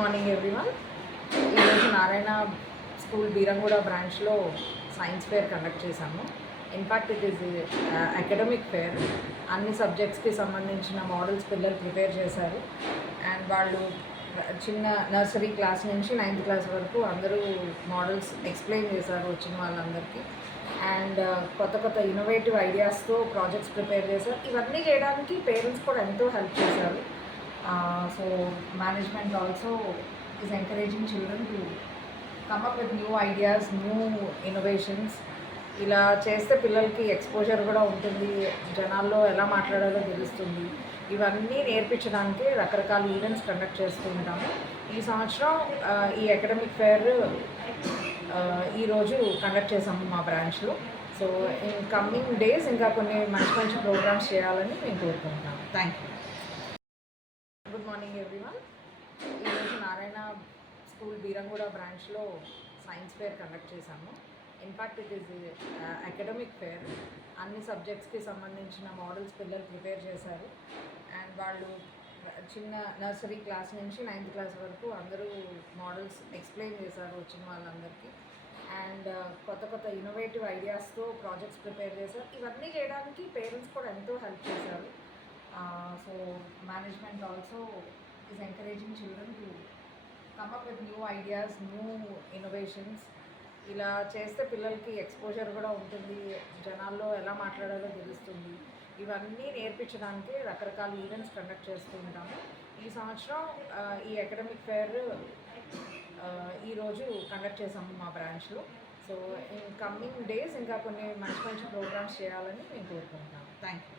Morning everyone. ఈరోజు నారాయణ స్కూల్ బీరంగూడ బ్రాంచ్లో science fair conduct చేశాము. In fact it is academic fair. అన్ని సబ్జెక్ట్స్కి సంబంధించిన మోడల్స్ పిల్లలు ప్రిపేర్ చేశారు. అండ్ వాళ్ళు చిన్న నర్సరీ క్లాస్ నుంచి 9th క్లాస్ వరకు అందరూ మోడల్స్ ఎక్స్ప్లెయిన్ చేశారు వచ్చిన వాళ్ళందరికీ. అండ్ కొత్త కొత్త ఇన్నోవేటివ్ ఐడియాస్తో ప్రాజెక్ట్స్ ప్రిపేర్ చేశారు. ఇవన్నీ చేయడానికి పేరెంట్స్ కూడా ఎంతో హెల్ప్ చేశారు. So management also is encouraging children to come up with new ideas, new innovations. ఇలా చేస్తే పిల్లలకి ఎక్స్పోజర్ కూడా ఉంటుంది, జనాల్లో ఎలా మాట్లాడాలో తెలుస్తుంది. ఇవన్నీ నేర్పించడానికి రకరకాల ఈవెంట్స్ కండక్ట్ చేస్తూ ఉంటాము. ఈ సంవత్సరం ఈ అకాడమిక్ ఫేర్ ఈరోజు కండక్ట్ చేసాము మా బ్రాంచ్లో. సో ఇన్ కమింగ్ డేస్ ఇంకా కొన్ని మంచి మంచి ప్రోగ్రామ్స్ చేయాలని మేము కోరుకుంటున్నాము. Thank you. Good morning everyone. ఈరోజు నారాయణ స్కూల్ బీరంగూడ బ్రాంచ్లో సైన్స్ ఫేర్ కండక్ట్ చేశాము. In fact it is academic fair. అన్ని సబ్జెక్ట్స్కి సంబంధించిన మోడల్స్ పిల్లలు ప్రిపేర్ చేశారు. అండ్ వాళ్ళు చిన్న నర్సరీ క్లాస్ నుంచి 9th క్లాస్ వరకు అందరూ మోడల్స్ ఎక్స్ప్లెయిన్ చేశారు వచ్చిన వాళ్ళందరికీ. అండ్ కొత్త కొత్త ఇన్నోవేటివ్ ఐడియాస్తో ప్రాజెక్ట్స్ ప్రిపేర్ చేశారు. ఇవన్నీ చేయడానికి పేరెంట్స్ కూడా ఎంతో హెల్ప్ చేశారు. So management also is encouraging children to come up with new ideas, new innovations. ఇలా చేస్తే పిల్లలకి ఎక్స్పోజర్ కూడా ఉంటుంది, జనాల్లో ఎలా మాట్లాడాలో తెలుస్తుంది. ఇవన్నీ నేర్పించడానికి రకరకాల ఈవెంట్స్ కండక్ట్ చేస్తూ ఉంటాము. ఈ సంవత్సరం ఈ అకాడమిక్ ఫేర్ ఈరోజు కండక్ట్ చేసాము మా బ్రాంచ్లో. సో ఇన్ కమింగ్ డేస్ ఇంకా కొన్ని మంచి మంచి ప్రోగ్రామ్స్ చేయాలని మేము కోరుకుంటున్నాము. Thank you.